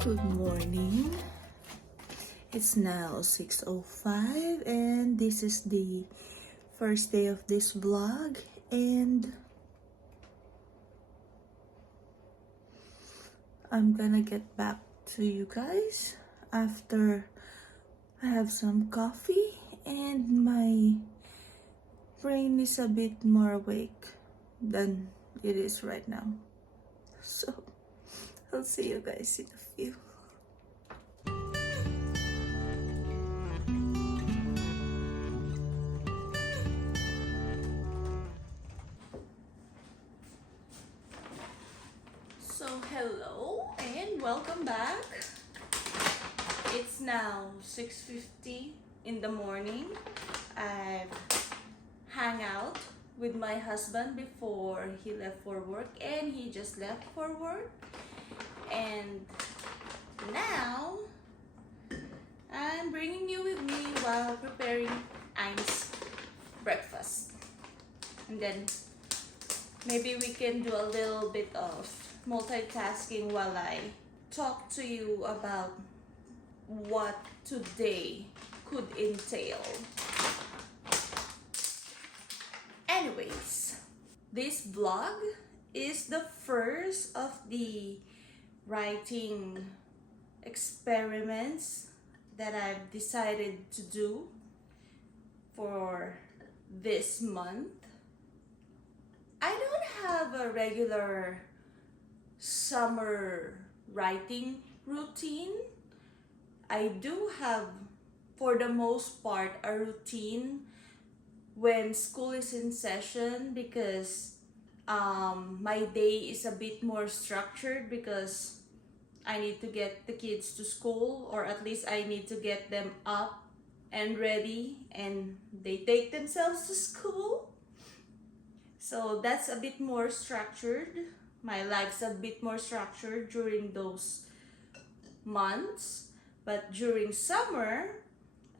Good morning. It's now 6:05 and this is the first day of this vlog, and I'm gonna get back to you guys after I have some coffee and my brain is a bit more awake than it is right now. So I'll see you guys in a few. So hello and welcome back. It's now 6:50 in the morning. I've hung out with my husband before he left for work, and he just left for work. And now I'm bringing you with me while preparing Ein's breakfast. And then maybe we can do a little bit of multitasking while I talk to you about what today could entail. Anyways, this vlog is the first of the writing experiments that I've decided to do for this month. I don't have a regular summer writing routine. I do have, for the most part, a routine when school is in session, because my day is a bit more structured because I need to get the kids to school, or at least I need to get them up and ready and they take themselves to school. So that's a bit more structured. My life's a bit more structured during those months. But during summer,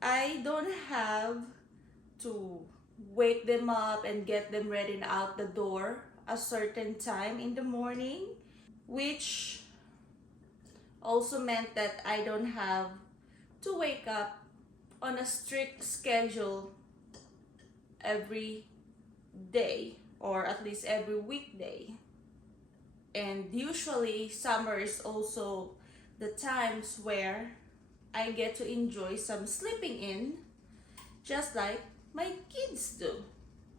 I don't have to wake them up and get them ready and out the door a certain time in the morning, which also meant that I don't have to wake up on a strict schedule every day, or at least every weekday. And usually summer is also the times where I get to enjoy some sleeping in, just like my kids do,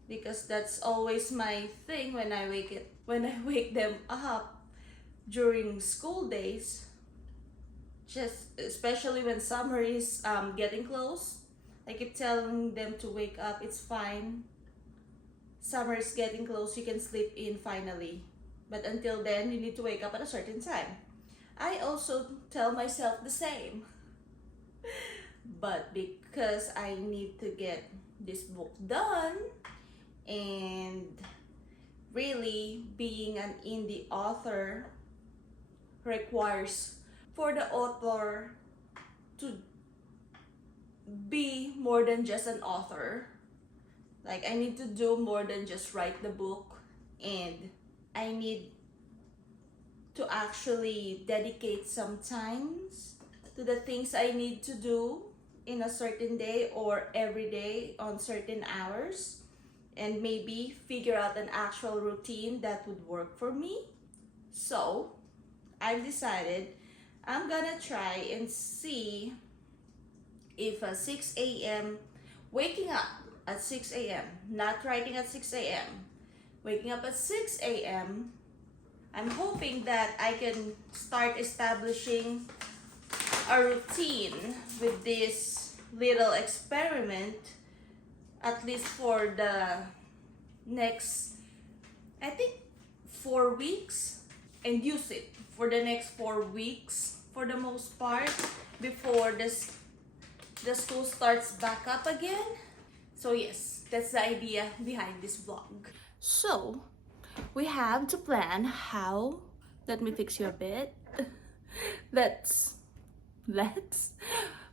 because that's always my thing when I wake them up during school days. Just especially when summer is getting close, I keep telling them to wake up. It's fine. Summer is getting close. You can sleep in finally. But until then, you need to wake up at a certain time. I also tell myself the same. But because I need to get this book done, and really being an indie author requires for the author to be more than just an author. Like, I need to do more than just write the book, and I need to actually dedicate some times to the things I need to do in a certain day or every day on certain hours, and maybe figure out an actual routine that would work for me. So I've decided I'm gonna try and see if a 6 a.m. waking up at 6 a.m., not writing at 6 a.m., waking up at 6 a.m., I'm hoping that I can start establishing a routine with this little experiment, at least for the next, I think, 4 weeks, and use it for the next 4 weeks for the most part before the school starts back up again. So yes, that's the idea behind this vlog. So we have to plan how, let me fix you a bit. let's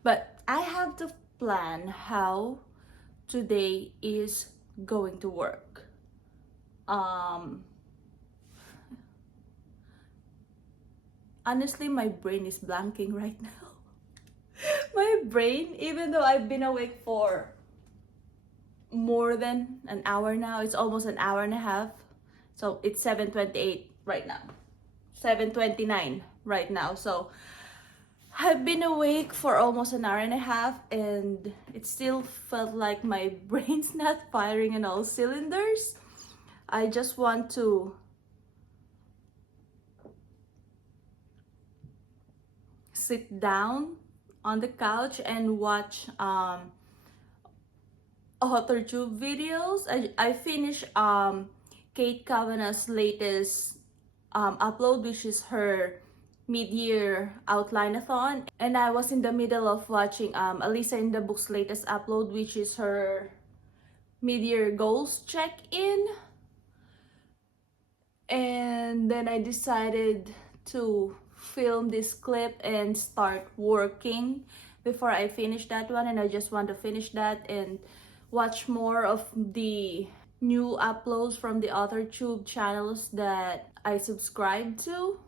but I have to plan how today is going to work. Honestly, my brain is blanking right now. My brain, even though I've been awake for more than an hour now, it's almost an hour and a half. So it's 7:28 right now. 7:29 right now. So I've been awake for almost an hour and a half, and it still felt like my brain's not firing on all cylinders. I just want to sit down on the couch and watch author tube videos. I finished Kate Kavanagh's latest upload, which is her mid-year outline-a-thon, and I was in the middle of watching Alisa in the Book's latest upload, which is her mid-year goals check-in. And then I decided to film this clip and start working before I finish that one, and I just want to finish that and watch more of the new uploads from the other tube channels that I subscribe to.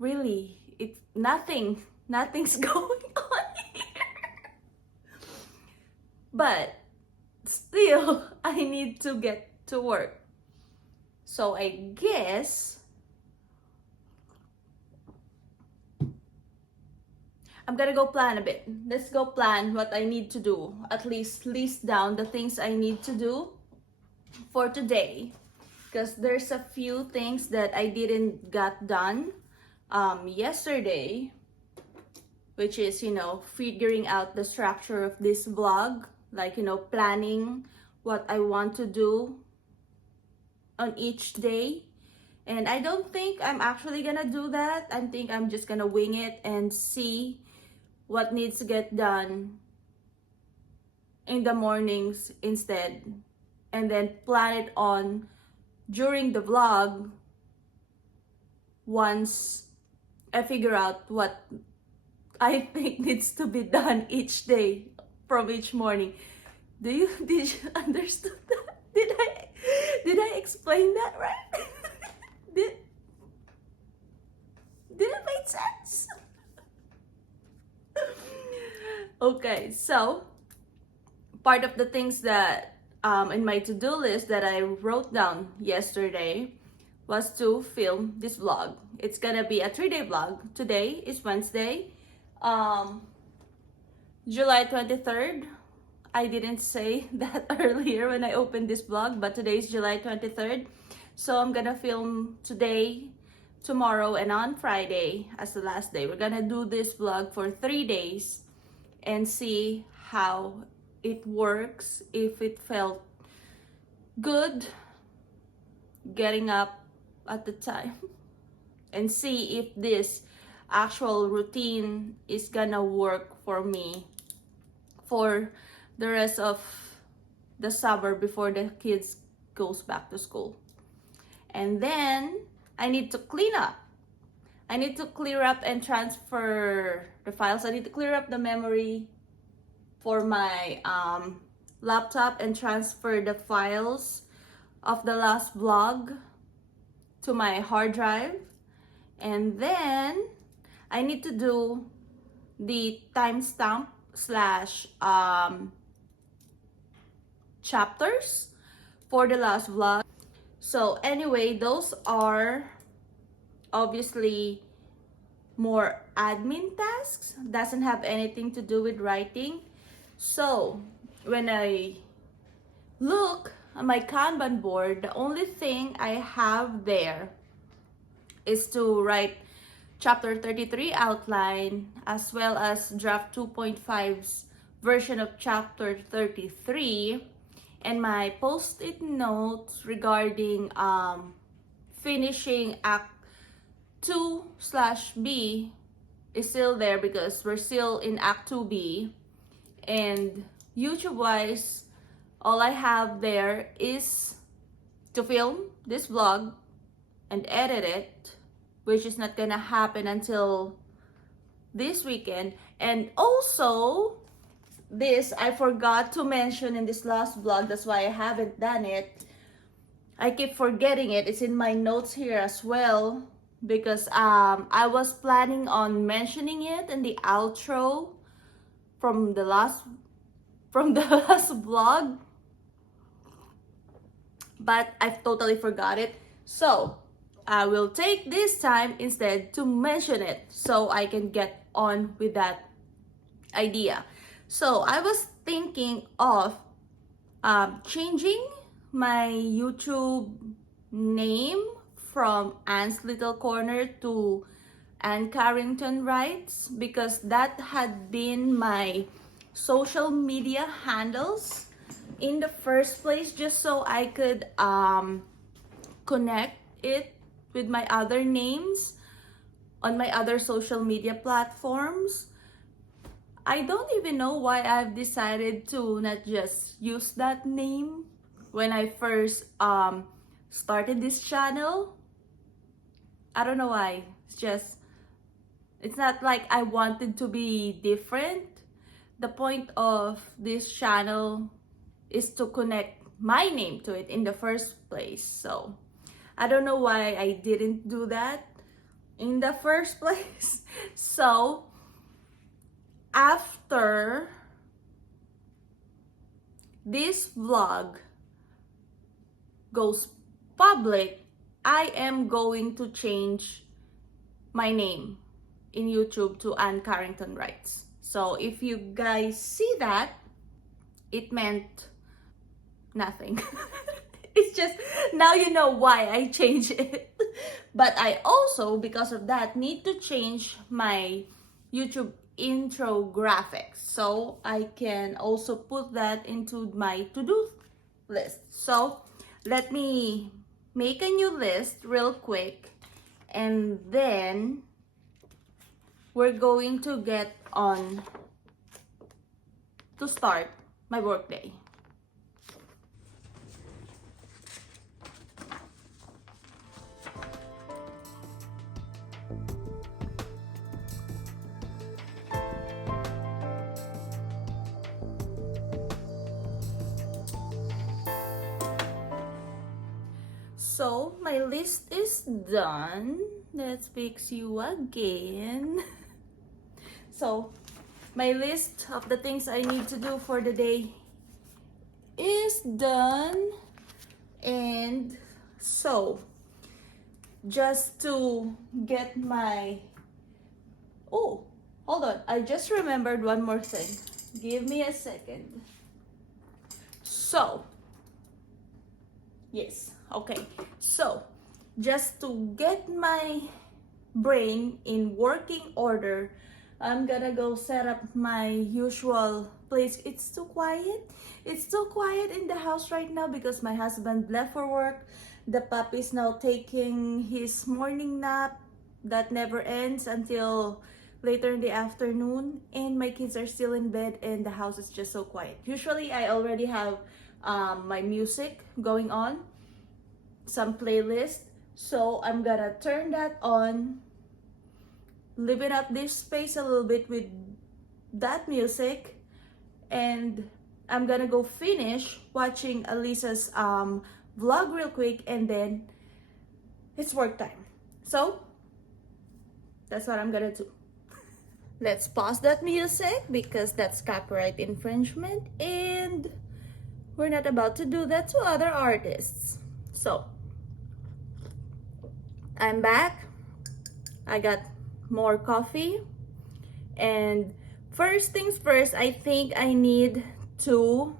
Really, it's nothing's going on here. But still, I need to get to work. So I guess I'm gonna go plan a bit. Let's go plan what I need to do. At least list down the things I need to do for today. Because there's a few things that I didn't got done yesterday. Which is, figuring out the structure of this vlog. Like, planning what I want to do on each day. And I don't think I'm actually gonna do that. I think I'm just gonna wing it and see what needs to get done in the mornings instead, and then plan it on during the vlog once I figure out what I think needs to be done each day from each morning. Did you understand that? Did I explain that right? Did it make sense? Okay, so part of the things that in my to-do list that I wrote down yesterday was to film this vlog. It's gonna be a 3-day vlog. Today is Wednesday, July 23rd. I didn't say that earlier when I opened this vlog, but today is July 23rd. So I'm gonna film today, tomorrow, and on Friday as the last day. We're gonna do this vlog for 3 days and see how it works, if it felt good getting up at the time, and see if this actual routine is gonna work for me for the rest of the summer before the kids goes back to school. And then I need to clean up. I need to clear up and transfer the files. I need to clear up the memory for my laptop and transfer the files of the last vlog to my hard drive. And then I need to do the timestamp slash chapters for the last vlog. So anyway, those are obviously more admin tasks. Doesn't have anything to do with writing. So when I look at my Kanban board, the only thing I have there is to write chapter 33 outline, as well as draft 2.5's version of chapter 33, and my post-it notes regarding finishing act 2/B is still there because we're still in act 2B. And YouTube wise, all I have there is to film this vlog and edit it, which is not gonna happen until this weekend. And also this I forgot to mention in this last vlog, that's why I haven't done it. I keep forgetting it. It's in my notes here as well. because I was planning on mentioning it in the outro from the last last vlog, but I've totally forgot it. So I will take this time instead to mention it so I can get on with that idea. So I was thinking of changing my YouTube name from Anne's Little Corner to Anne Carrington Writes, because that had been my social media handles in the first place, just so I could connect it with my other names on my other social media platforms. I don't even know why I've decided to not just use that name when I first started this channel. I don't know why. It's not like I wanted to be different. The point of this channel is to connect my name to it in the first place. So I don't know why I didn't do that in the first place. So after this vlog goes public, I am going to change my name in YouTube to Anne Carrington Writes. So if you guys see that, it meant nothing. It's just now you know why I changed it. But I also, because of that, need to change my YouTube intro graphics, so I can also put that into my to-do list. So let me make a new list real quick, and then we're going to get on to start my workday. So my list is done. Let's fix you again. So my list of the things I need to do for the day is done. And so just to get my, oh, hold on, I just remembered one more thing. Give me a second. So yes, okay, so just to get my brain in working order, I'm gonna go set up my usual place. It's too quiet. It's too quiet in the house right now because my husband left for work. The puppy's now taking his morning nap that never ends until later in the afternoon, and my kids are still in bed and the house is just so quiet. Usually I already have my music going on, some playlist, so I'm gonna turn that on, living up this space a little bit with that music, and I'm gonna go finish watching Alisa's vlog real quick, and then it's work time. So that's what I'm gonna do. Let's pause that music because that's copyright infringement, and we're not about to do that to other artists. So I'm back. I got more coffee, and first things first, I think I need to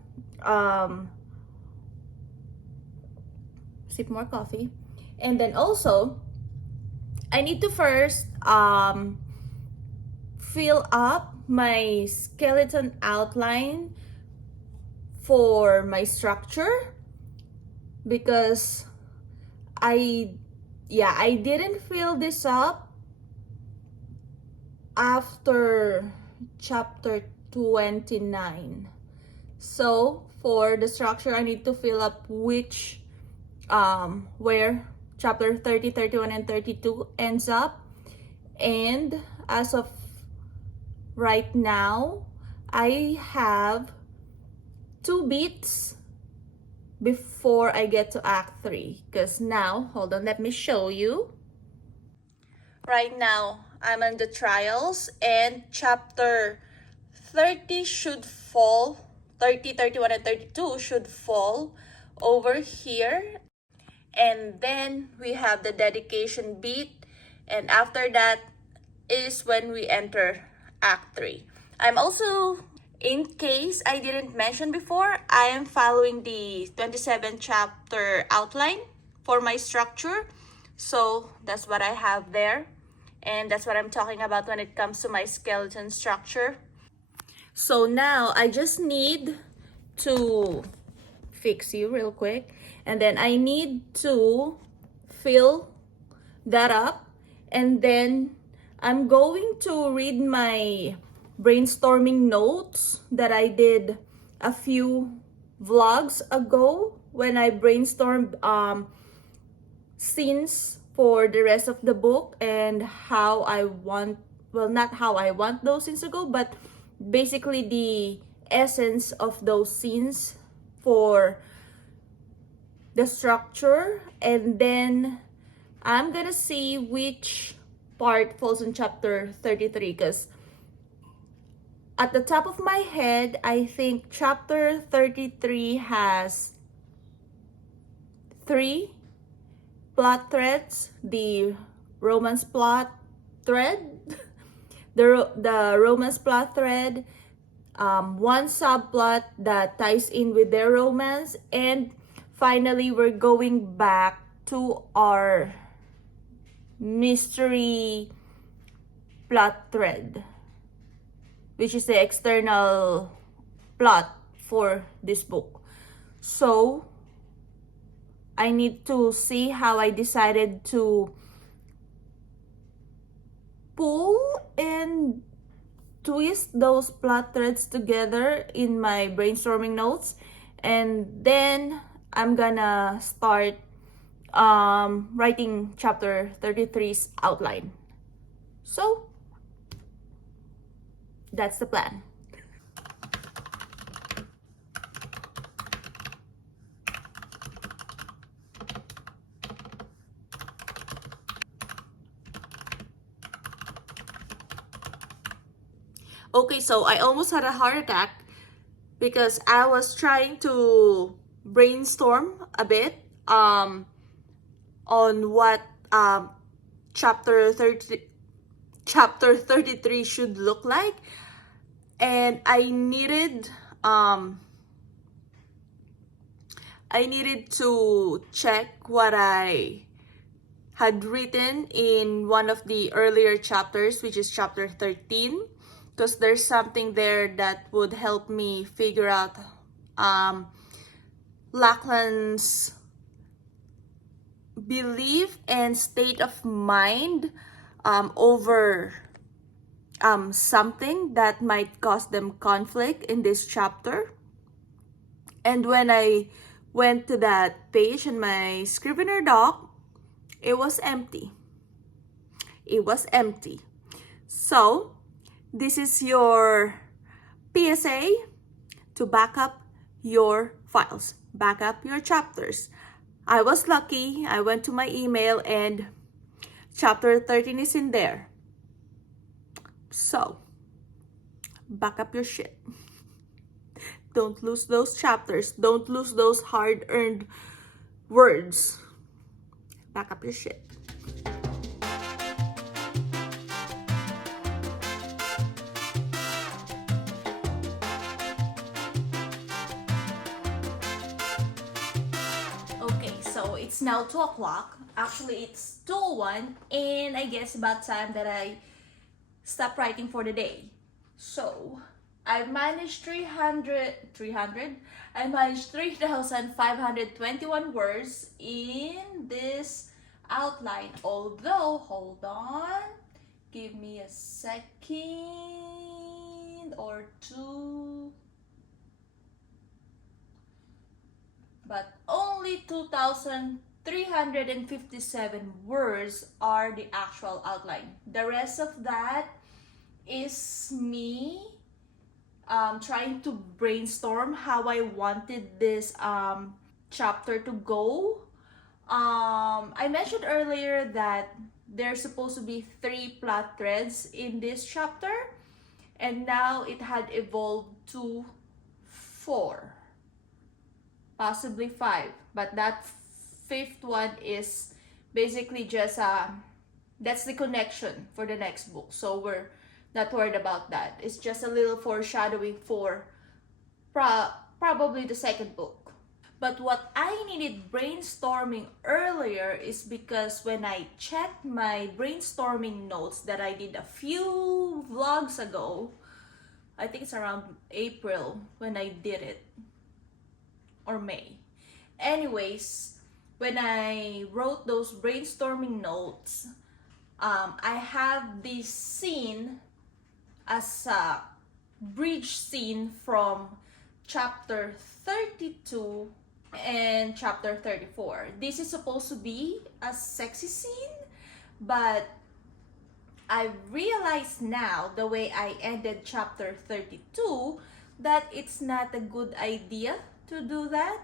sip more coffee, and then also I need to first fill up my skeleton outline for my structure, because I didn't fill this up after chapter 29. So for the structure, I need to fill up which where chapter 30, 31, and 32 ends up. And as of right now, I have 2 beats before I get to act 3, because now, hold on, let me show you. Right now, I'm on the trials and chapter 30 should fall, 30, 31, and 32 should fall over here. And then we have the dedication beat. And after that is when we enter Act 3. I'm also, in case I didn't mention before, I am following the 27 chapter outline for my structure. So that's what I have there. And that's what I'm talking about when it comes to my skeleton structure. So now I just need to fix you real quick. And then I need to fill that up. And then I'm going to read my brainstorming notes that I did a few vlogs ago when I brainstormed scenes for the rest of the book and how I want, well, not how I want those scenes to go, but basically the essence of those scenes for the structure. And then I'm gonna see which part falls in chapter 33, because at the top of my head, I think chapter 33 has 3 plot threads: the romance plot thread, the romance plot thread, one subplot that ties in with their romance, and finally we're going back to our mystery plot thread, which is the external plot for this book. So I need to see how I decided to pull and twist those plot threads together in my brainstorming notes, and then I'm gonna start writing chapter 33's outline. So that's the plan. Okay, so I almost had a heart attack because I was trying to brainstorm a bit on what chapter 33 should look like, and I needed to check what I had written in one of the earlier chapters, which is chapter 13, because there's something there that would help me figure out Lachlan's belief and state of mind over something that might cause them conflict in this chapter. And when I went to that page in my Scrivener doc, it was empty. It was empty. So this is your PSA to back up your files, back up your chapters. I was lucky. I went to my email and chapter 13 is in there. So back up your shit. Don't lose those chapters. Don't lose those hard-earned words. Back up your shit. Okay, so it's now 2 o'clock. Actually, it's 2:01, and I guess about time that I stop writing for the day. So I managed 300. I managed 3,521 words in this outline. Although, hold on, give me a second or two. But only 2,357 words are the actual outline. The rest of that is me trying to brainstorm how I wanted this chapter to go. I mentioned earlier that there's supposed to be 3 plot threads in this chapter, and now it had evolved to 4, possibly 5. But that fifth one is basically just that's the connection for the next book. So we're not worried about that. It's just a little foreshadowing for probably the second book. But what I needed brainstorming earlier is because when I checked my brainstorming notes that I did a few vlogs ago, I think it's around April when I did it, or May. Anyways, when I wrote those brainstorming notes, I have this scene as a bridge scene from chapter 32 and chapter 34. This is supposed to be a sexy scene, but I realize now, the way I ended chapter 32, that it's not a good idea to do that.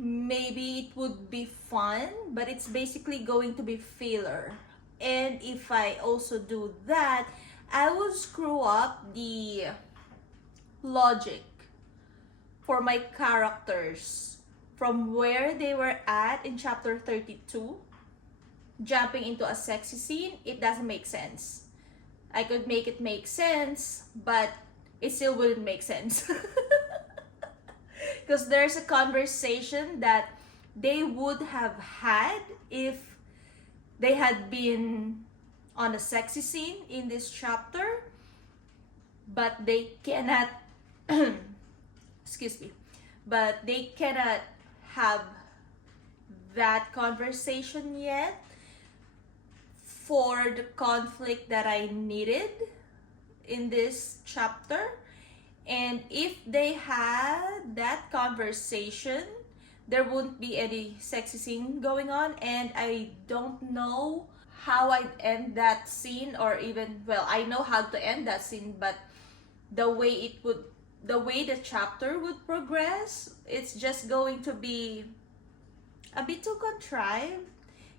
Maybe it would be fun, but it's basically going to be filler. And if I also do that, I would screw up the logic for my characters from where they were at in chapter 32, jumping into a sexy scene. It doesn't make sense. I could make it make sense, but it still wouldn't make sense. Because there's a conversation that they would have had if they had been on a sexy scene in this chapter, but they cannot excuse me, but they cannot have that conversation yet for the conflict that I needed in this chapter. And if they had that conversation, there wouldn't be any sexy scene going on, and I don't know how I'd end that scene, or even, well, I know how to end that scene, but the way the chapter would progress, it's just going to be a bit too contrived.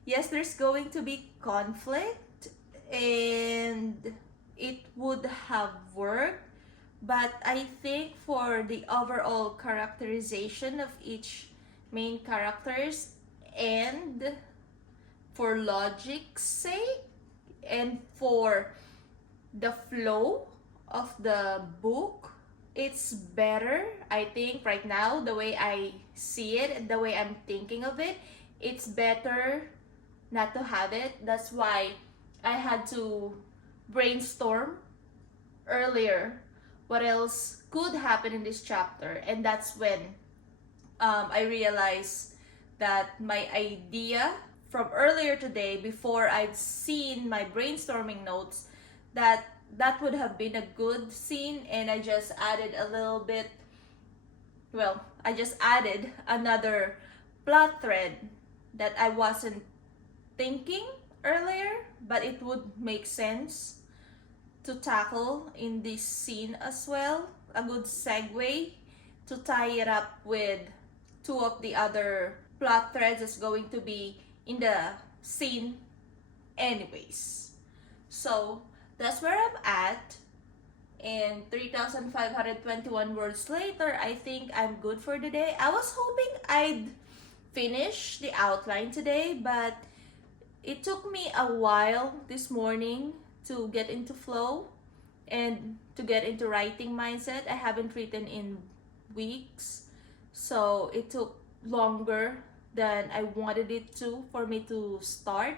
Yes, there's going to be conflict, and it would have worked, but I think for the overall characterization of each main characters, and for logic's sake, and for the flow of the book, it's better, I think, right now, the way I see it and the way I'm thinking of it, it's better not to have it. That's why I had to brainstorm earlier what else could happen in this chapter, and that's when I realized that my idea from earlier today, before I've seen my brainstorming notes, that would have been a good scene, and I just added a little bit, well, I just added another plot thread that I wasn't thinking earlier, but it would make sense to tackle in this scene as well. A good segue to tie it up with 2 of the other plot threads is going to be in the scene anyways. So that's where I'm at, and 3,521 words later, I think I'm good for the day. I was hoping I'd finish the outline today, but it took me a while this morning to get into flow and to get into writing mindset. I haven't written in weeks, so it took longer than I wanted it to for me to start.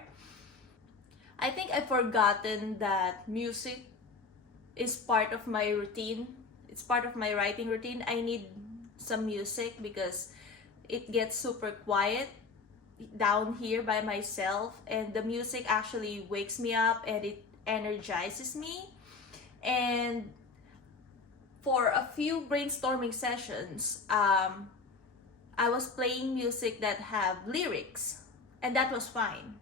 I think I've forgotten that music is part of my routine. It's part of my writing routine. I need some music because it gets super quiet down here by myself, and the music actually wakes me up and it energizes me. And for a few brainstorming sessions, I was playing music that have lyrics, and that was fine.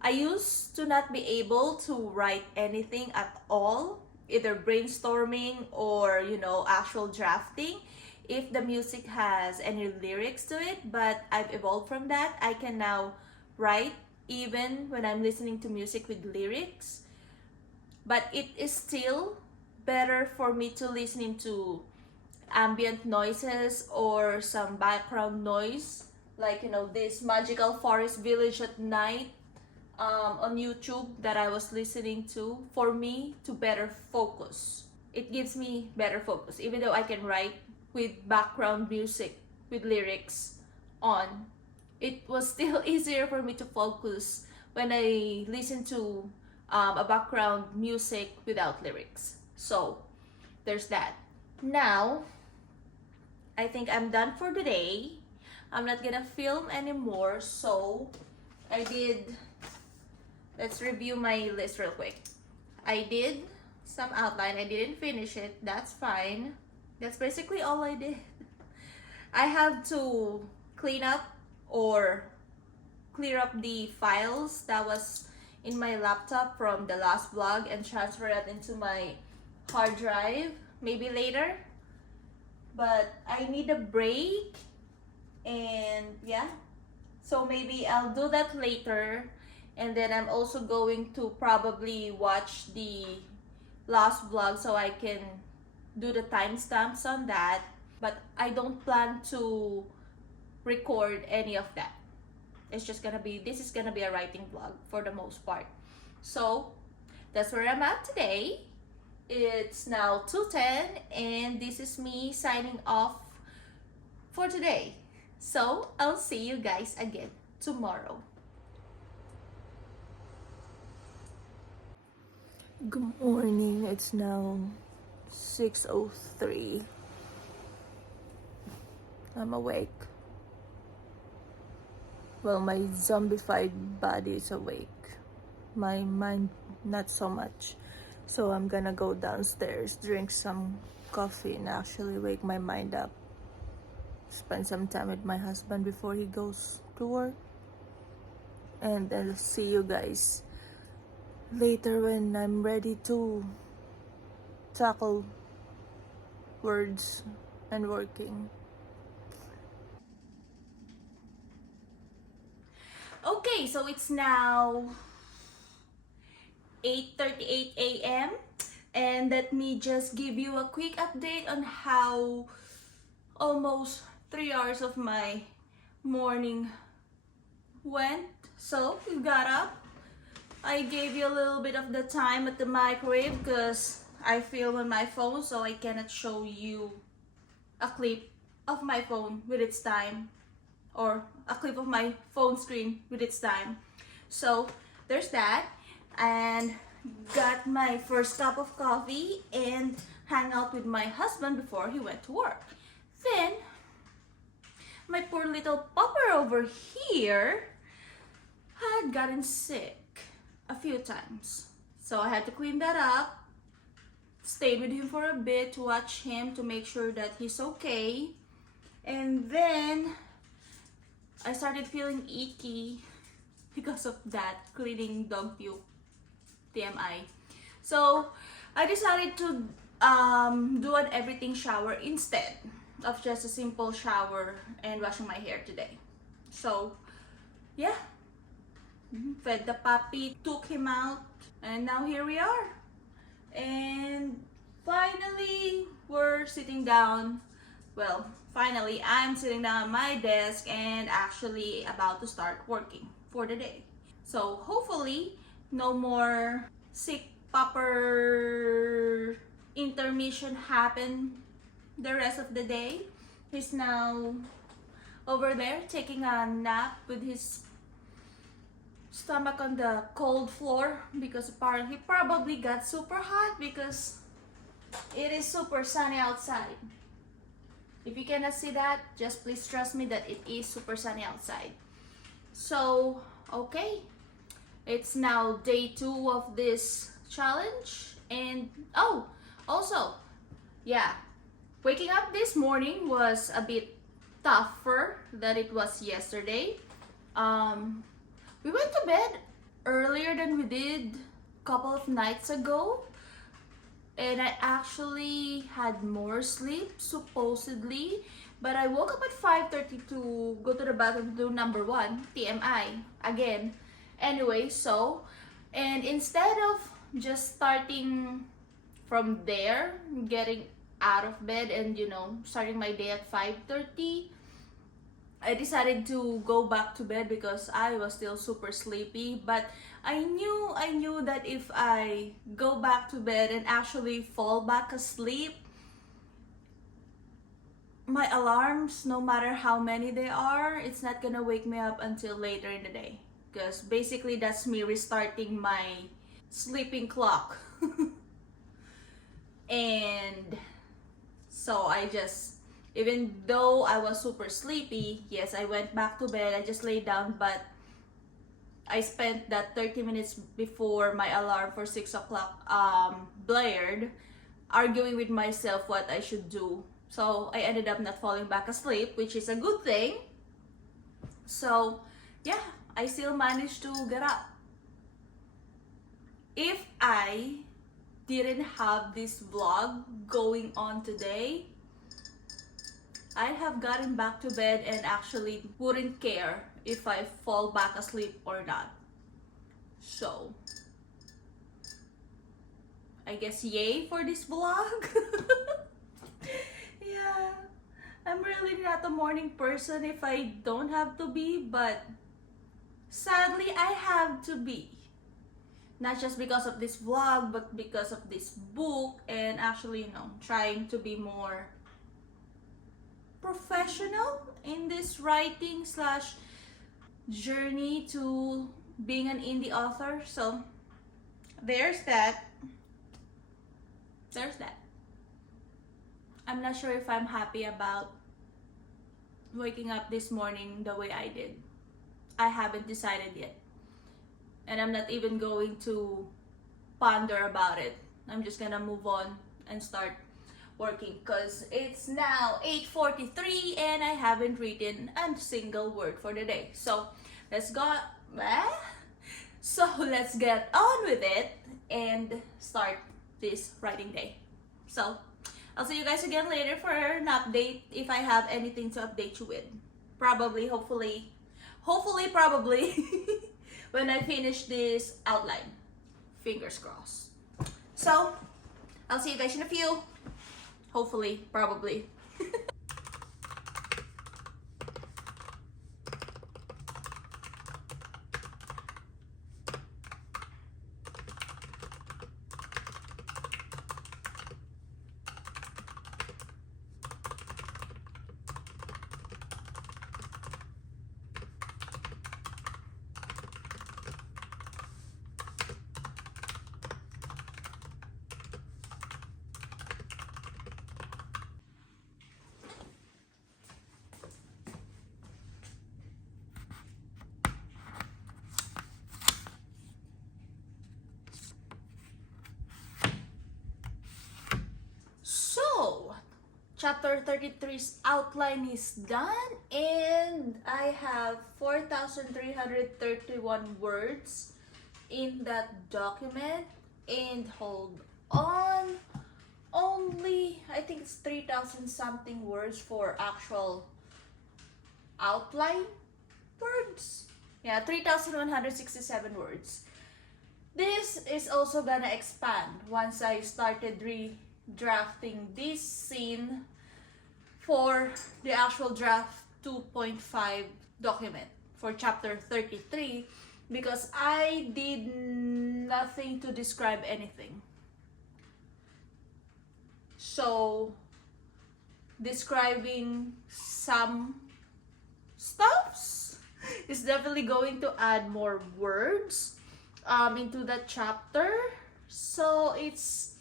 I used to not be able to write anything at all, either brainstorming or, actual drafting, if the music has any lyrics to it, but I've evolved from that. I can now write even when I'm listening to music with lyrics, but it is still better for me to listen to ambient noises or some background noise, like this magical forest village at night on YouTube that I was listening to, for me to better focus. It gives me better focus even though I can write with background music with lyrics on. It was still easier for me to focus when I listen to a background music without lyrics. So there's that. Now I think I'm done for today. I'm not gonna film anymore, so I did, let's review my list real quick. I did some outline, I didn't finish it, that's fine. That's basically all I did. I have to clean up or clear up the files that was in my laptop from the last vlog and transfer it into my hard drive, maybe later. But I need a break, and yeah, so maybe I'll do that later. And then I'm also going to probably watch the last vlog so I can do the timestamps on that, but I don't plan to record any of that. It's just gonna be, this is gonna be a writing vlog for the most part. So that's where I'm at today. It's now 2:10 and this is me signing off for today. So I'll see you guys again tomorrow. Good morning. It's now 6:03. I'm awake. Well, my zombified body is awake. My mind, not so much. So I'm gonna go downstairs, drink some coffee, and actually wake my mind up. Spend some time with my husband before he goes to work. And I'll see you guys later when I'm ready to tackle words and working. Okay, so it's now 8:38 a.m. and let me just give you a quick update on how almost 3 hours of my morning went. So we got up. I gave you a little bit of the time at the microwave because I film on my phone, so I cannot show you a clip of my phone with its time, or a clip of my phone screen with its time. So there's that, and got my first cup of coffee and hang out with my husband before he went to work. Then my poor little pupper over here had gotten sick a few times, so I had to clean that up. Stayed with him for a bit to watch him to make sure that he's okay. And then I started feeling icky because of that, cleaning dog puke, TMI. So I decided to do an everything shower instead of just a simple shower and washing my hair today. So yeah, fed the puppy, took him out, and now here we are. And finally we're sitting down. Well, finally I'm sitting down at my desk and actually about to start working for the day. So hopefully no more sick pupper intermission happen the rest of the day. He's now over there taking a nap with his stomach on the cold floor because apparently he probably got super hot because it is super sunny outside. If you cannot see that, just please trust me that it is super sunny outside. So okay, it's now day 2 of this challenge. And oh, also, yeah, waking up this morning was a bit tougher than it was yesterday. We went to bed earlier than we did a couple of nights ago, and I actually had more sleep supposedly But I woke up at 5:30 to go to the bathroom to do number one, TMI, again. Anyway, so, and instead of just starting from there, getting out of bed and, starting my day at 5:30, I decided to go back to bed because I was still super sleepy. But I knew that if I go back to bed and actually fall back asleep, my alarms, no matter how many they are, it's not gonna wake me up until later in the day. Because basically that's me restarting my sleeping clock. And so even though I was super sleepy, yes, I went back to bed, I just laid down, but I spent that 30 minutes before my alarm for 6 o'clock blared, arguing with myself what I should do. So I ended up not falling back asleep, which is a good thing. So yeah, I still managed to get up. If I didn't have this vlog going on today, I'd have gotten back to bed and actually wouldn't care if I fall back asleep or not. So I guess yay for this vlog. Yeah, I'm really not a morning person if I don't have to be, but sadly I have to be. Not just because of this vlog, but because of this book, and actually, trying to be more professional in this writing slash journey to being an indie author. So there's that. There's that. I'm not sure if I'm happy about waking up this morning the way I did. I haven't decided yet. And I'm not even going to ponder about it. I'm just gonna move on and start working because it's now 8:43 and I haven't written a single word for the day. So let's go. So let's get on with it and start this writing day. So I'll see you guys again later for an update if I have anything to update you with. Probably, hopefully, probably when I finish this outline. Fingers crossed. So I'll see you guys in a few. Hopefully, probably. So, chapter 33's outline is done, and I have 4,331 words in that document. And hold on, only I think it's 3,000 something words for actual outline words. Yeah, 3,167 words. This is also gonna expand once I started redrafting this scene for the actual draft 2.5 document for chapter 33, because I did nothing to describe anything. So describing some stuffs is definitely going to add more words into that chapter. So it's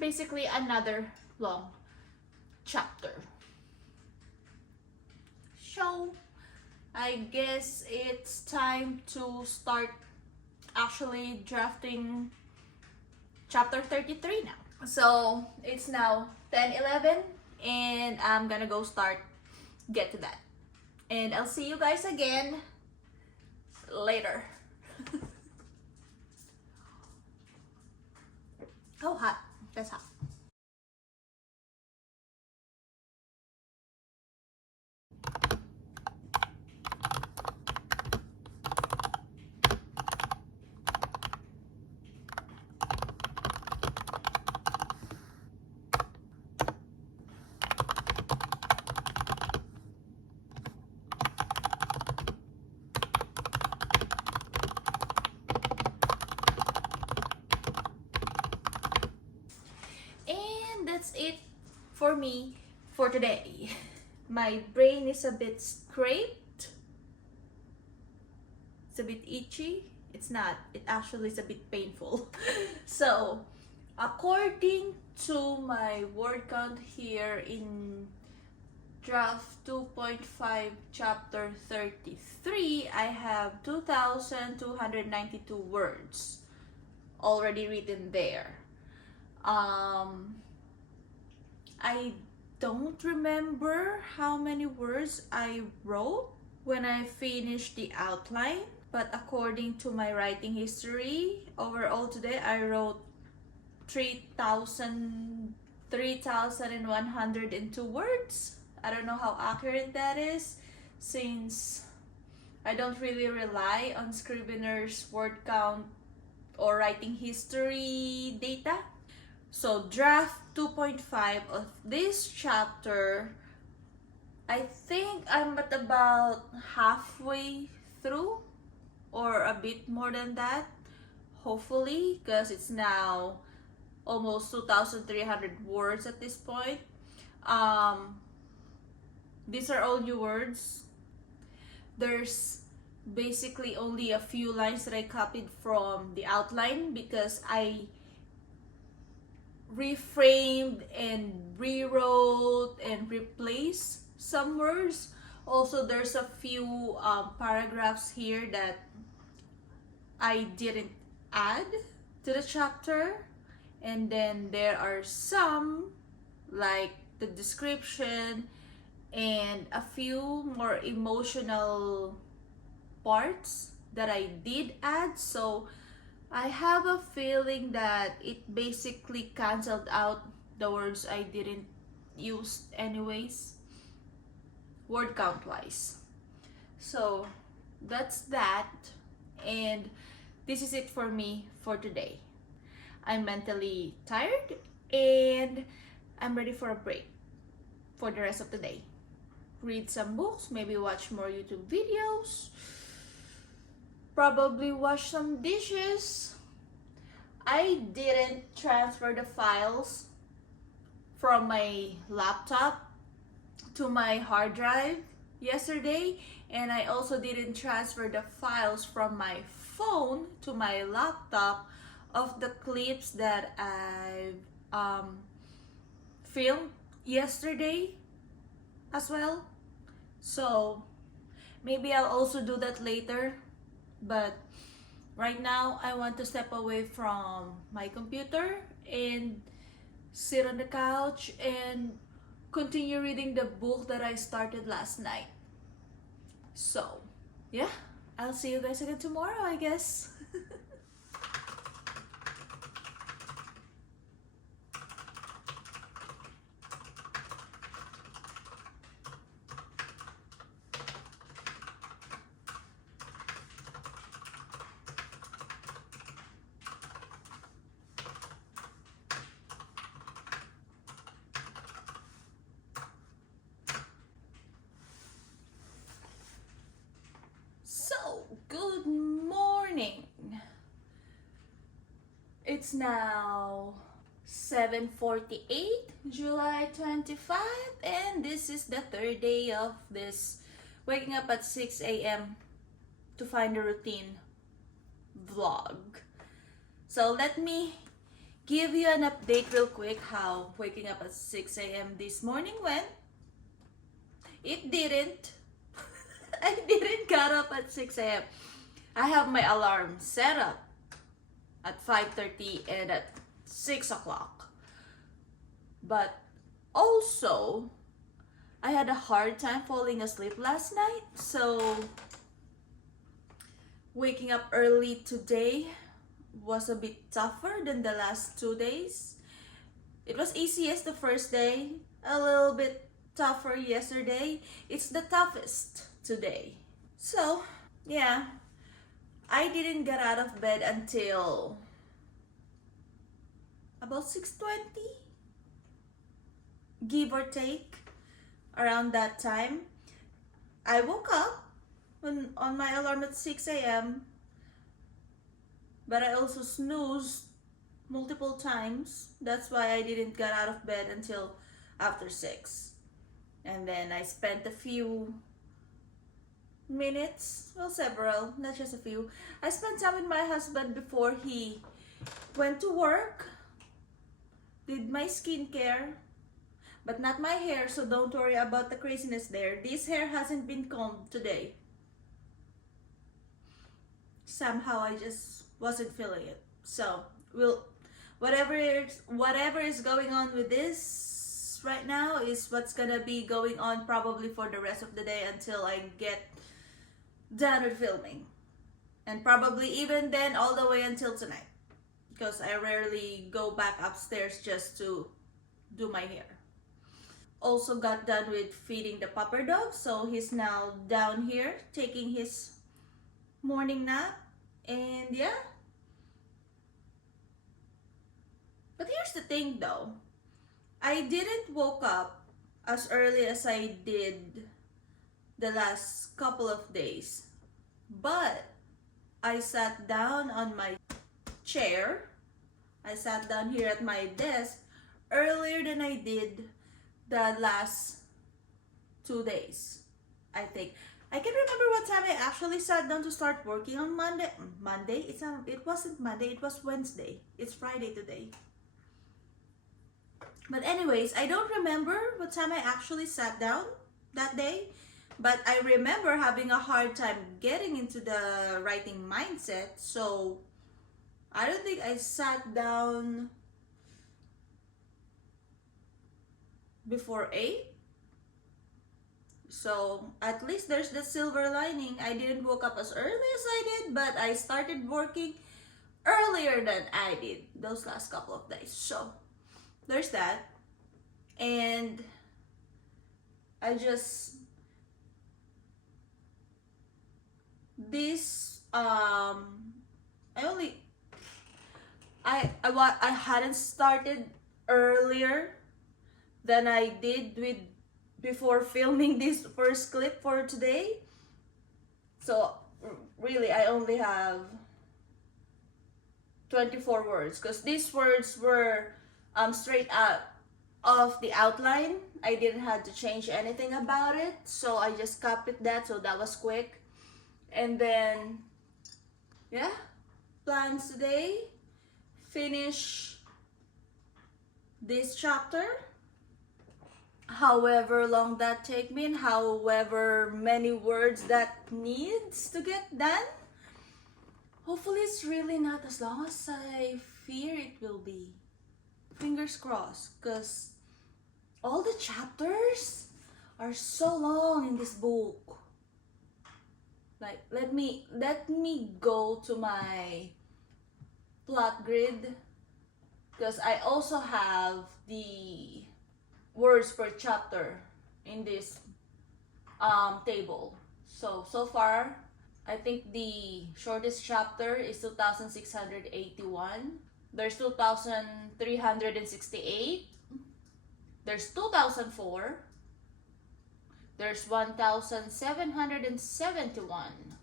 basically another long chapter. So I guess it's time to start actually drafting chapter 33 now. So it's now 10:11 and I'm gonna go get to that. And I'll see you guys again later. Oh, hot. That's hot. for me for today. My brain is a bit scraped. It's a bit itchy. It's not. It actually is a bit painful. So, according to my word count here in draft 2.5 chapter 33, I have 2,292 words already written there. I don't remember how many words I wrote when I finished the outline, but according to my writing history, overall today I wrote 3,102 words. I don't know how accurate that is, since I don't really rely on Scrivener's word count or writing history data. So draft 2.5 of this chapter, I think I'm at about halfway through or a bit more than that, hopefully, because it's now almost 2,300 words at this point. These are all new words. There's basically only a few lines that I copied from the outline because I reframed and rewrote and replaced some words. Also, there's a few paragraphs here that I didn't add to the chapter, and then there are some like the description and a few more emotional parts that I did add. So I have a feeling that it basically canceled out the words I didn't use anyways, word count wise. So that's that, and this is it for me for today. I'm mentally tired and I'm ready for a break for the rest of the day. Read some books, maybe watch more YouTube videos, probably wash some dishes. I didn't transfer the files from my laptop to my hard drive yesterday, and I also didn't transfer the files from my phone to my laptop of the clips that I've filmed yesterday as well. So maybe I'll also do that later, but right now I want to step away from my computer and sit on the couch and continue reading the book that I started last night. So yeah, I'll see you guys again tomorrow, I guess. So, good morning. It's now 7:48, July 25, and this is the third day of this waking up at 6 a.m. to find a routine vlog. So let me give you an update real quick how waking up at 6 a.m. this morning went. It didn't. I didn't get up at 6 a.m. I have my alarm set up at 5:30 and at 6 o'clock. But also, I had a hard time falling asleep last night, so waking up early today was a bit tougher than the last 2 days. It was easiest the first day, a little bit tougher yesterday. It's the toughest today. So, yeah, I didn't get out of bed until about 6:20, give or take, around that time. I woke up on my alarm at 6 a.m., but I also snoozed multiple times. That's why I didn't get out of bed until after 6. And then I spent a few minutes, well, several, not just a few. I spent time with my husband before he went to work, did my skincare, but not my hair, so don't worry about the craziness there. This hair hasn't been combed today. Somehow I just wasn't feeling it. So we'll whatever is going on with this right now is what's gonna be going on probably for the rest of the day until I get done with filming. And probably even then all the way until tonight. Because I rarely go back upstairs just to do my hair. Also got done with feeding the pupper dog, so he's now down here taking his morning nap. And yeah. But here's the thing though. I didn't woke up as early as I did the last couple of days. But I sat down on my chair. I sat down here at my desk earlier than I did the last 2 days, I think. I can remember what time I actually sat down to start working on Monday. Monday? It wasn't Monday, it was Wednesday. It's Friday today. But anyways, I don't remember what time I actually sat down that day. But I remember having a hard time getting into the writing mindset. So I don't think I sat down before 8. So at least there's the silver lining. I didn't woke up as early as I did, but I started working earlier than I did those last couple of days. So there's that. And I just this I hadn't started earlier than I did with before filming this first clip for today. So really I only have 24 words because these words were straight out of the outline. I didn't have to change anything about it, so I just copied that, so that was quick. And then yeah, plans today, finish this chapter, however long that take me and however many words that needs to get done. Hopefully it's really not as long as I fear it will be. Fingers crossed, because all the chapters are so long in this book. Like, let me go to my plot grid, because I also have the words per chapter in this table. So far, I think the shortest chapter is 2,681. There's 2,368. There's 2004. There's 1,771.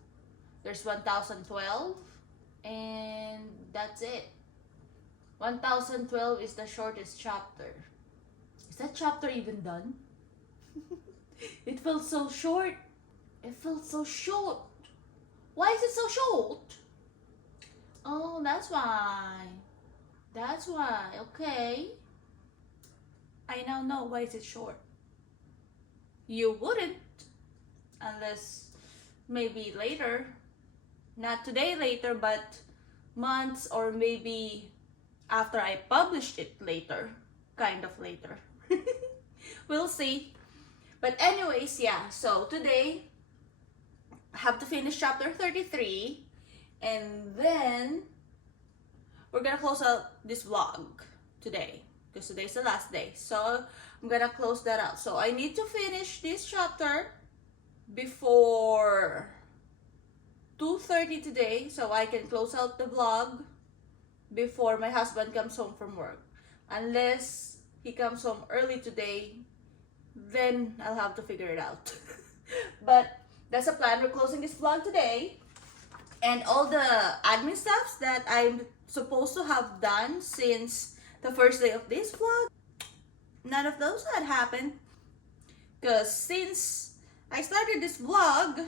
There's 1,012. And that's it. 1,012 is the shortest chapter. Is that chapter even done? It felt so short. It felt so short. Why is it so short? Oh, that's why. That's why. Okay. I now know why is it short. You wouldn't, unless maybe later. Not today, later, but months or maybe after I published it later. Kind of later. We'll see. But anyways, yeah. So today, I have to finish chapter 33. And then, we're gonna close out this vlog today. Because today's the last day. So, I'm gonna close that out. So, I need to finish this chapter before 2:30 today. So, I can close out the vlog before my husband comes home from work. Unless he comes home early today, then I'll have to figure it out. But that's a plan. We're closing this vlog today. And all the admin stuffs that I'm supposed to have done since the first day of this vlog, none of those had happened. Because since I started this vlog,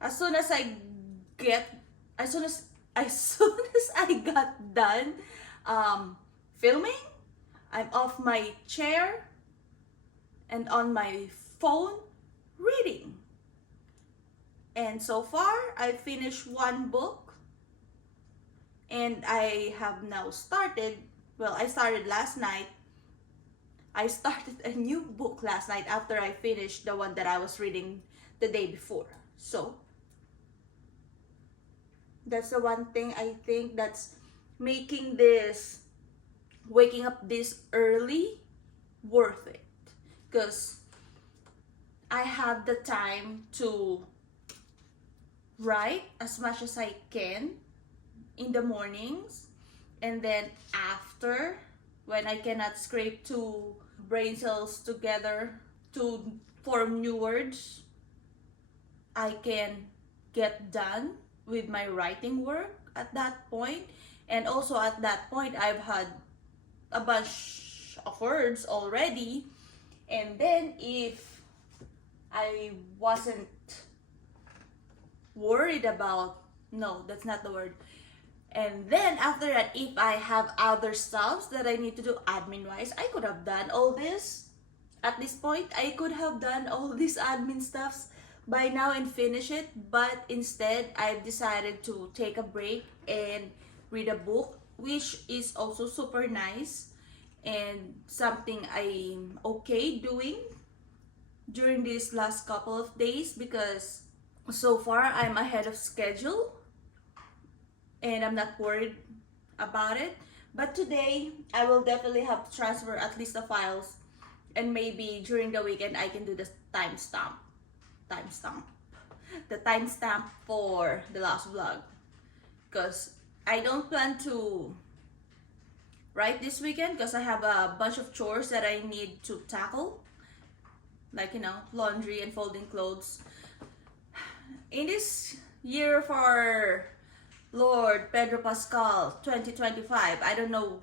as soon as I get, as soon as, as soon as I got done filming, I'm off my chair and on my phone reading. And so far, I finished one book, and I have now started, well, I started last night. I started a new book last night after I finished the one that I was reading the day before. So, that's the one thing I think that's making this, waking up this early, worth it. Because I have the time to write as much as I can in the mornings, and then after, when I cannot scrape two brain cells together to form new words, I can get done with my writing work at that point. And also at that point, I've had a bunch of words already. And then if I wasn't worried about, no, that's not the word. And then after that, if I have other stuffs that I need to do admin wise, I could have done all this. At this point, I could have done all these admin stuffs by now and finish it. But instead, I've decided to take a break and read a book, which is also super nice and something I'm okay doing during these last couple of days, because so far I'm ahead of schedule and I'm not worried about it. But today, I will definitely have to transfer at least the files, and maybe during the weekend I can do the timestamp the timestamp for the last vlog, because I don't plan to write this weekend because I have a bunch of chores that I need to tackle, like, you know, laundry and folding clothes. In this year for Lord Pedro Pascal 2025, I don't know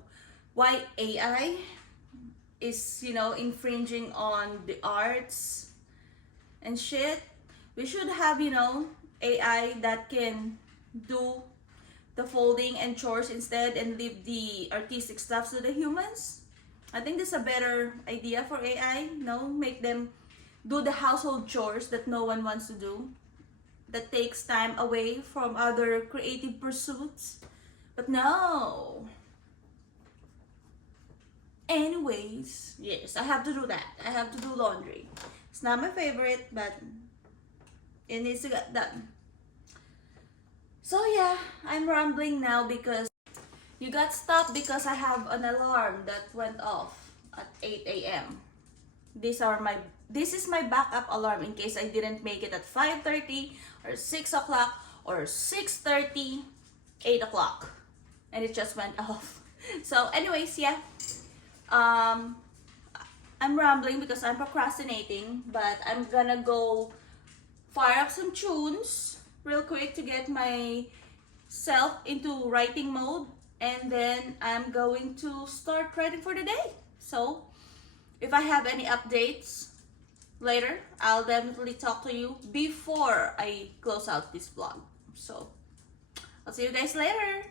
why AI is, you know, infringing on the arts and shit. We should have, you know, AI that can do the folding and chores instead and leave the artistic stuff to the humans. I think this is a better idea for AI. You know, make them do the household chores that no one wants to do, that takes time away from other creative pursuits. But no. Anyways, yes, I have to do that. I have to do laundry. It's not my favorite, but it needs to get done. So yeah, I'm rambling now because you got stopped because I have an alarm that went off at 8 a.m. This is my backup alarm in case I didn't make it at 5:30 or 6 o'clock or 6:30, 8 o'clock. And it just went off. So anyways, yeah. I'm rambling because I'm procrastinating, but I'm gonna go fire up some tunes real quick to get myself into writing mode, and then I'm going to start writing for the day. So if I have any updates later, I'll definitely talk to you before I close out this vlog. So I'll see you guys later.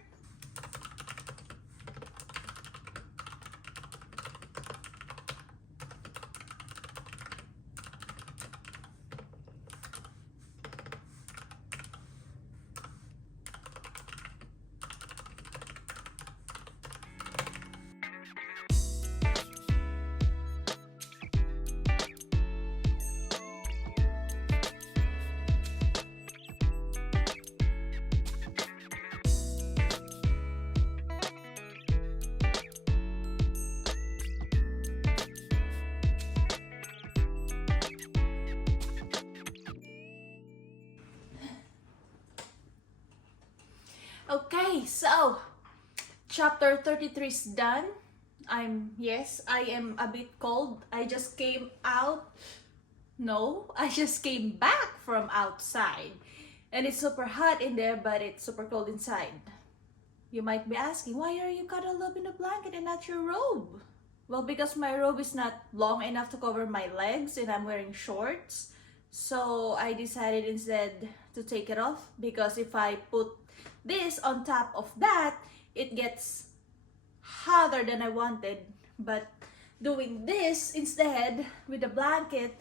Okay, so chapter 33 is done. Yes, I am a bit cold. I just came out. No, I just came back from outside. And it's super hot in there, but it's super cold inside. You might be asking, why are you cuddled up in a blanket and not your robe? Well, because my robe is not long enough to cover my legs and I'm wearing shorts, so I decided instead to take it off, because if I put this on top of that, it gets hotter than I wanted. But doing this instead with a blanket,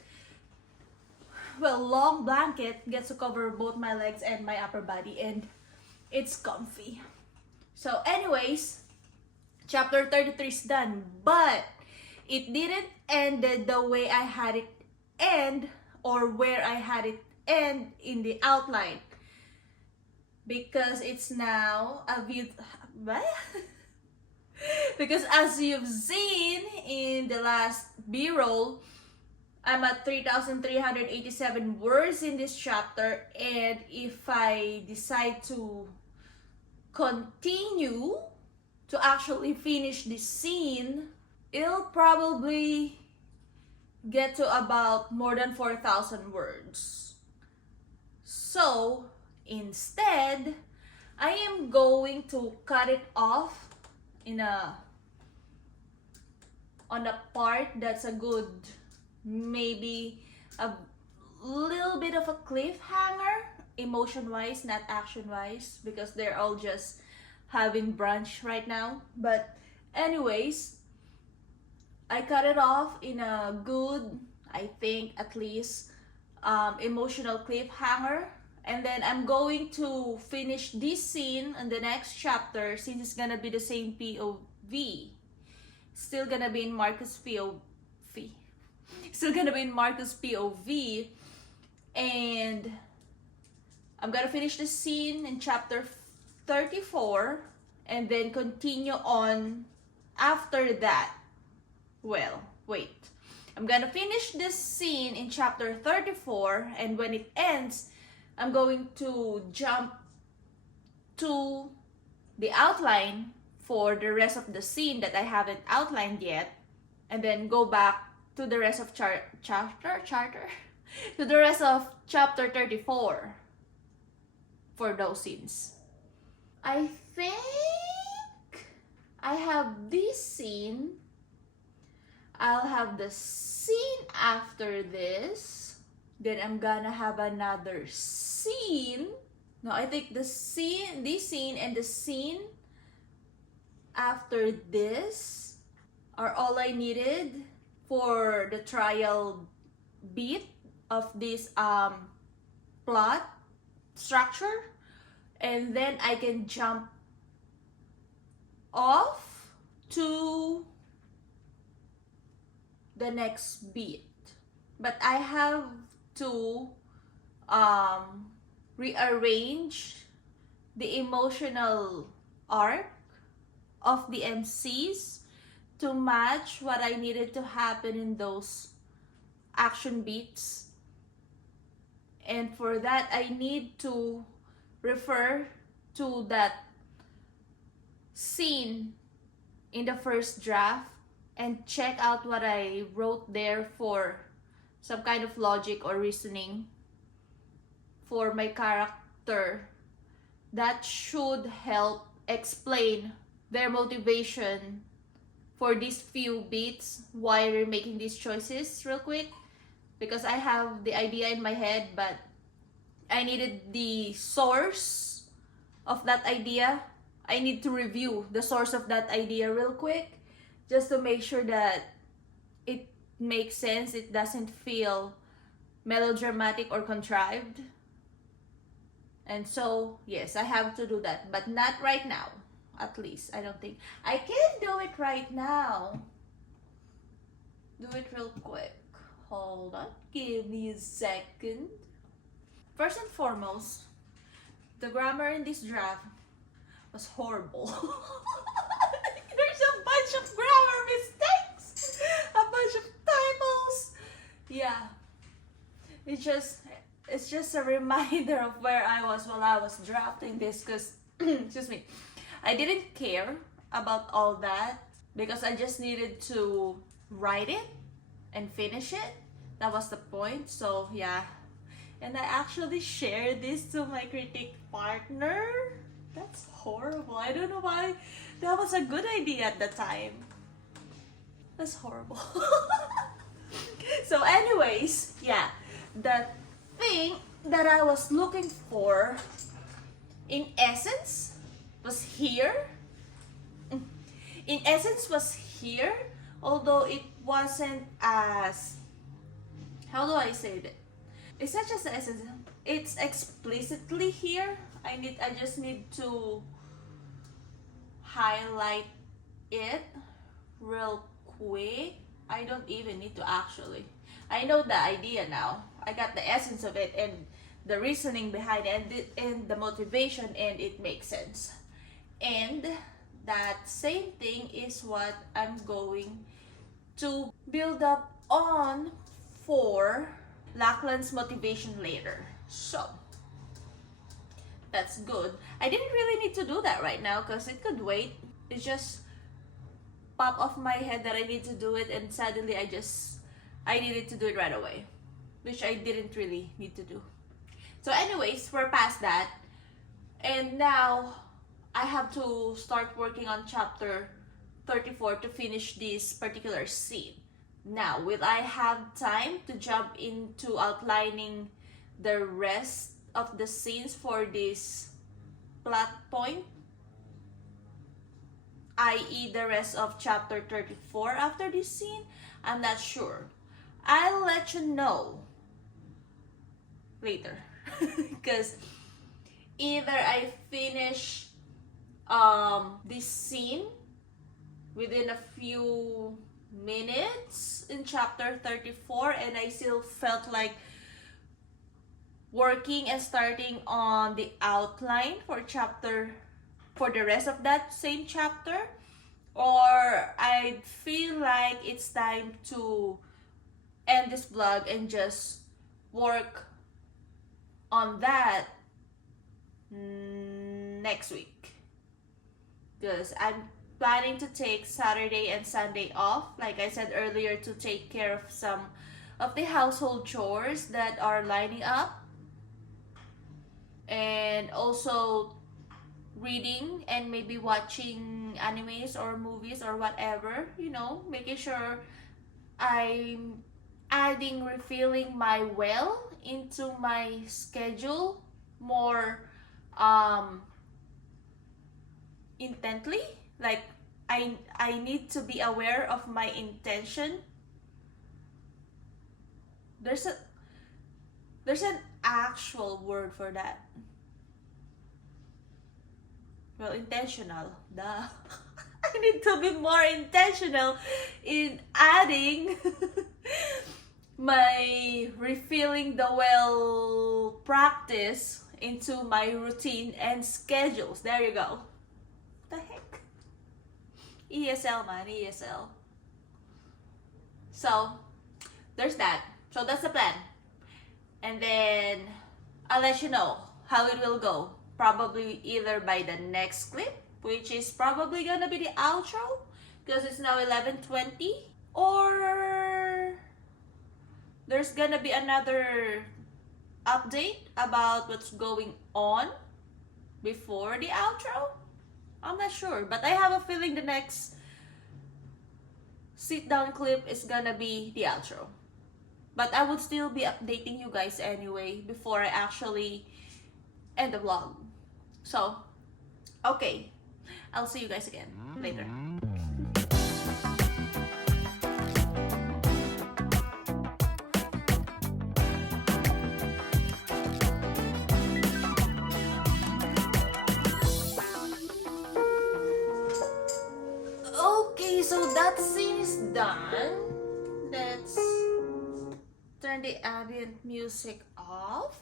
well, long blanket, gets to cover both my legs and my upper body, and it's comfy. So anyways, chapter 33 is done, but it didn't end the way I had it end, or where I had it end in the outline, because it's now a bit because as you've seen in the last b-roll, I'm at 3,387 words in this chapter, and if I decide to continue to actually finish this scene, it'll probably get to about more than 4,000 words. So instead, I am going to cut it off in on a part that's a good, maybe a little bit of a cliffhanger, emotion wise, not action wise, because they're all just having brunch right now. But anyways, I cut it off in a good, I think at least, emotional cliffhanger. And then I'm going to finish this scene in the next chapter, since it's gonna be the same POV. Still gonna be in Marcus POV. Still gonna be in Marcus POV. And I'm gonna finish the scene in chapter 34 and then continue on after that. Well, wait. I'm gonna finish this scene in chapter 34, and when it ends, I'm going to jump to the outline for the rest of the scene that I haven't outlined yet, and then go back to the rest of to the rest of chapter 34 for those scenes. I think I have this scene. I'll have the scene after this. Then I'm gonna have another scene. No, I think this scene and the scene after this are all I needed for the trial beat of this plot structure, and then I can jump off to the next beat. But I have to rearrange the emotional arc of the MCs to match what I needed to happen in those action beats. And for that, I need to refer to that scene in the first draft and check out what I wrote there for some kind of logic or reasoning for my character that should help explain their motivation for these few beats, why they're making these choices real quick, because I have the idea in my head, but I needed the source of that idea. I need to review the source of that idea real quick, just to make sure that it makes sense, it doesn't feel melodramatic or contrived. And so, yes, I have to do that, but not right now. At least, I don't think. I can do it right now. Do it real quick. Hold on. Give me a second. First and foremost, the grammar in this draft was horrible. There's a bunch of grammar mistakes, a bunch of typos. Yeah, it's just a reminder of where I was while I was drafting this, because excuse me, I didn't care about all that because I just needed to write it and finish it. That was the point. So yeah, and I actually shared this to my critic partner. That's horrible. I don't know why that was a good idea at the time. That's horrible. So anyways, yeah, the thing that I was looking for in essence was here. In essence was here, although it wasn't as, how do I say that? It's not just the essence. It's explicitly here. I just need to highlight it real quick. I don't even need to actually. I know the idea now. I got the essence of it and the reasoning behind it and the motivation, and it makes sense. And that same thing is what I'm going to build up on for Lachlan's motivation later. So that's good. I didn't really need to do that right now because it could wait. It just popped off my head that I need to do it, and suddenly I needed to do it right away, which I didn't really need to do. So anyways, we're past that, and now I have to start working on chapter 34 to finish this particular scene. Now, will I have time to jump into outlining the rest of the scenes for this plot point, i.e. the rest of chapter 34 after this scene? I'm not sure. I'll let you know later. Because either I finish this scene within a few minutes in chapter 34 and I still felt like working and starting on the outline for the rest of that same chapter, or I feel like it's time to end this vlog and just work on that next week, because I'm planning to take Saturday and Sunday off, like I said earlier, to take care of some of the household chores that are lining up, and also reading and maybe watching animes or movies or whatever, making sure I'm refilling my well into my schedule more intently. Like I need to be aware of my intention. There's an actual word for that. Well, intentional. Duh. I need to be more intentional in adding my refilling the well practice into my routine and schedules. There you go. What the heck? ESL, man, ESL. So, there's that. So that's the plan. And then I'll let you know how it will go. Probably either by the next clip, which is probably gonna be the outro, because it's now 11:20, or there's gonna be another update about what's going on before the outro. I'm not sure, but I have a feeling the next sit down clip is gonna be the outro. But I would still be updating you guys anyway before I actually end the vlog. So, okay. I'll see you guys again later. Okay, so that scene is done. Let's turn the ambient music off.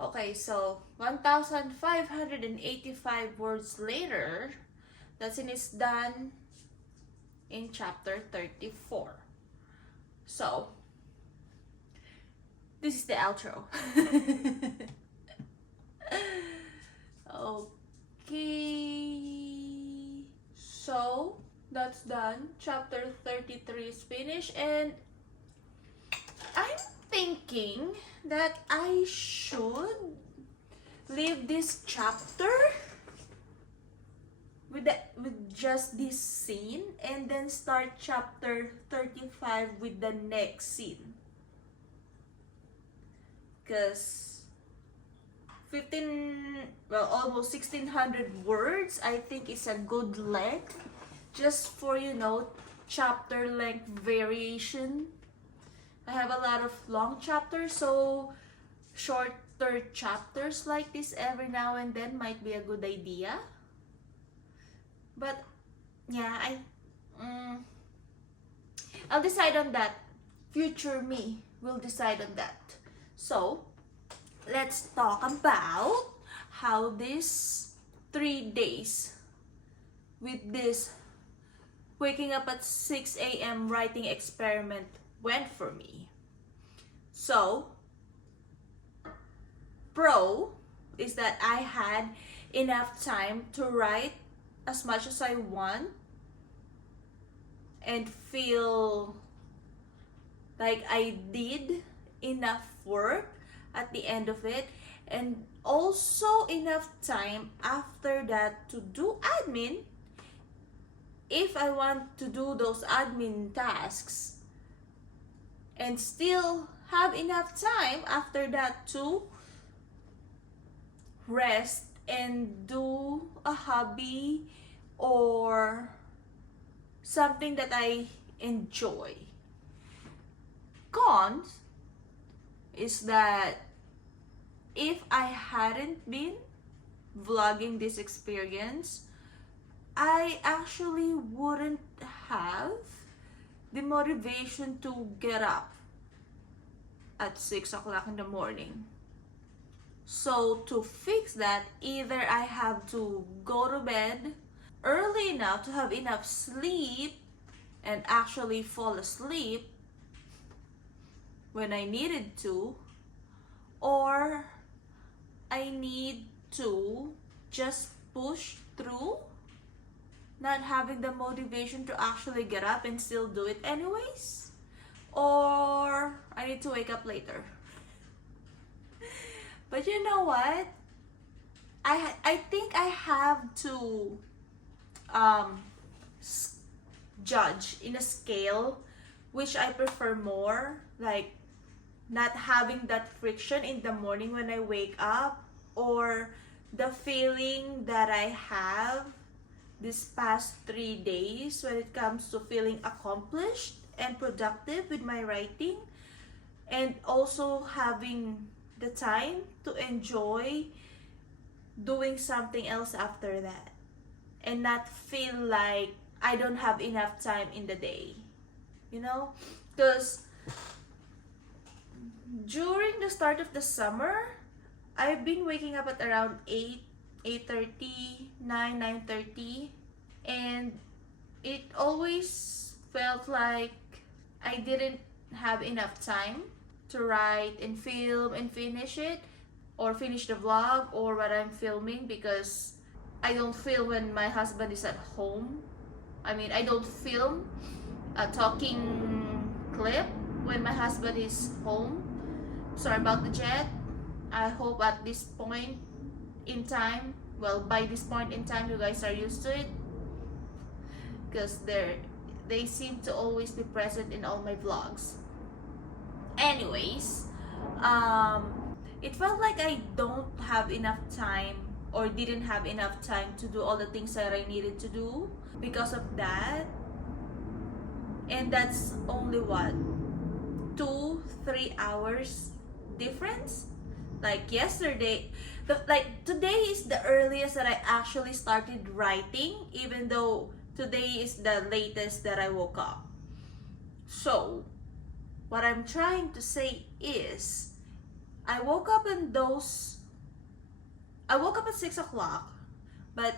Okay, so 1,585 words later, that scene is done in chapter 34. So, this is the outro. Okay, so that's done. Chapter 33 is finished, and I'm thinking that I should leave this chapter with just this scene, and then start chapter 35 with the next scene. Because almost 1600 words, I think is a good length just for, chapter length variation. I have a lot of long chapters, so shorter chapters like this every now and then might be a good idea. But yeah, I'll decide on that. Future me will decide on that. So let's talk about how this 3 days with this waking up at 6 a.m. writing experiment went for me. So, pro is that I had enough time to write as much as I want and feel like I did enough work at the end of it, and also enough time after that to do admin if I want to do those admin tasks, and still have enough time after that to rest and do a hobby or something that I enjoy. Cons is that if I hadn't been vlogging this experience, I actually wouldn't have the motivation to get up at 6 o'clock in the morning. So to fix that, either I have to go to bed early enough to have enough sleep and actually fall asleep when I needed to, or I need to just push through not having the motivation to actually get up and still do it anyways, or I need to wake up later. But you know what? I think I have to judge in a scale which I prefer more, like not having that friction in the morning when I wake up, or the feeling that I have this past 3 days when it comes to feeling accomplished and productive with my writing, and also having the time to enjoy doing something else after that and not feel like I don't have enough time in the day, because during the start of the summer, I've been waking up at around 8:30, 9:30, and it always felt like I didn't have enough time to write and film and finish it, or finish the vlog or what I'm filming, because I don't film when my husband is at home. I don't film a talking clip when my husband is home. Sorry about the jet. I hope at this point in time, by this point in time, you guys are used to it, because they seem to always be present in all my vlogs. Anyways, it felt like I don't have enough time, or didn't have enough time to do all the things that I needed to do because of that. And that's only 2-3 hours difference. Like yesterday, today is the earliest that I actually started writing, even though today is the latest that I woke up. So what I'm trying to say is, I woke up at 6 o'clock, but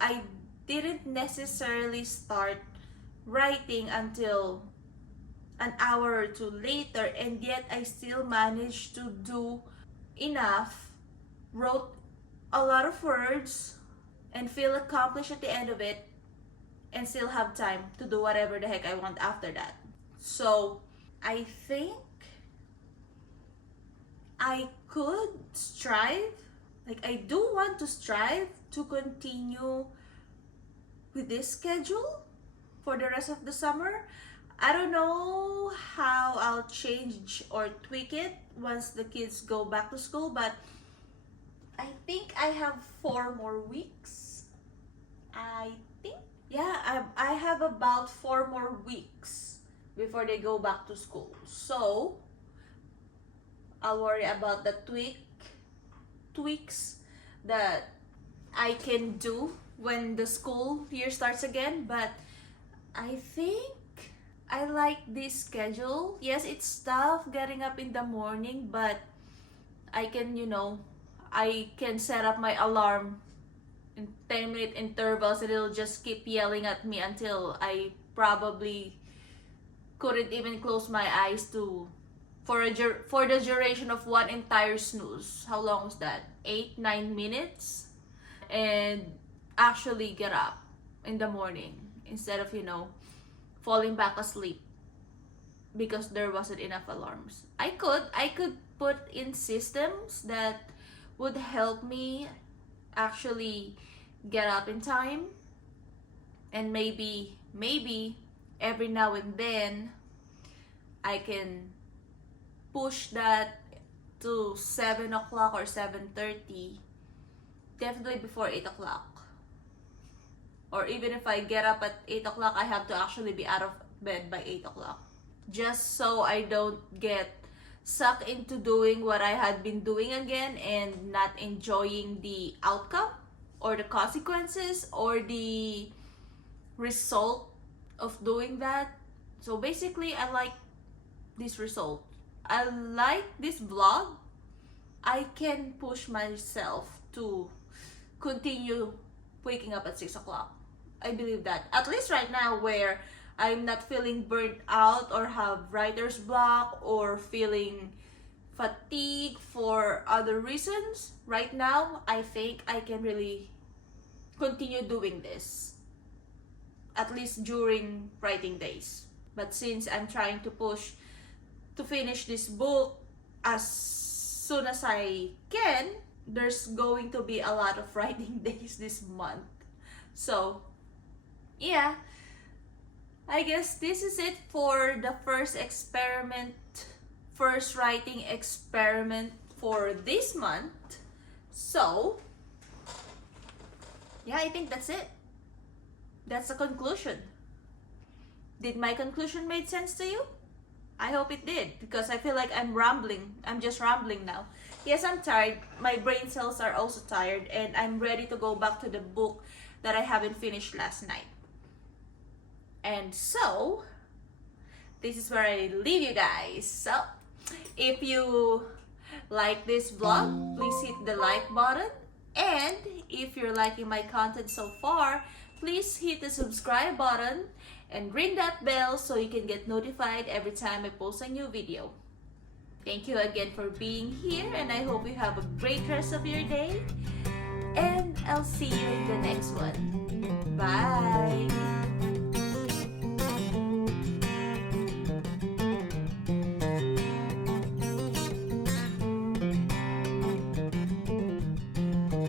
I didn't necessarily start writing until an hour or two later, and yet I still managed to do enough, wrote a lot of words, and feel accomplished at the end of it, and still have time to do whatever the heck I want after that. So I think I could strive Like, I do want to strive to continue with this schedule for the rest of the summer. I don't know how I'll change or tweak it once the kids go back to school, but I think I have 4 more weeks. I think, yeah, I have about 4 more weeks before they go back to school. So I'll worry about the tweaks that I can do when the school year starts again. But I think I like this schedule. Yes, it's tough getting up in the morning, but I can, I can set up my alarm in 10-minute intervals and it'll just keep yelling at me until I probably couldn't even close my eyes for the duration of one entire snooze. How long was that? 8-9 minutes? And actually get up in the morning instead of, falling back asleep because there wasn't enough alarms. I could put in systems that would help me actually get up in time, and maybe every now and then I can push that to 7 o'clock or 7:30, definitely before 8 o'clock. Or even if I get up at 8 o'clock, I have to actually be out of bed by 8 o'clock. Just so I don't get sucked into doing what I had been doing again and not enjoying the outcome or the consequences or the result of doing that. So basically, I like this result. I like this vlog. I can push myself to continue waking up at 6 o'clock. I believe that. At least right now, where I'm not feeling burnt out or have writer's block or feeling fatigue for other reasons, right now, I think I can really continue doing this, at least during writing days. But since I'm trying to push to finish this book as soon as I can, there's going to be a lot of writing days this month. So, yeah, I guess this is it for the first writing experiment for this month. So, yeah, I think that's it. That's the conclusion. Did my conclusion make sense to you? I hope it did, because I feel like I'm rambling. I'm just rambling now. Yes, I'm tired. My brain cells are also tired, and I'm ready to go back to the book that I haven't finished last night. And so, this is where I leave you guys. So, if you like this vlog, please hit the like button. And if you're liking my content so far, please hit the subscribe button and ring that bell so you can get notified every time I post a new video. Thank you again for being here, and I hope you have a great rest of your day. And I'll see you in the next one. Bye!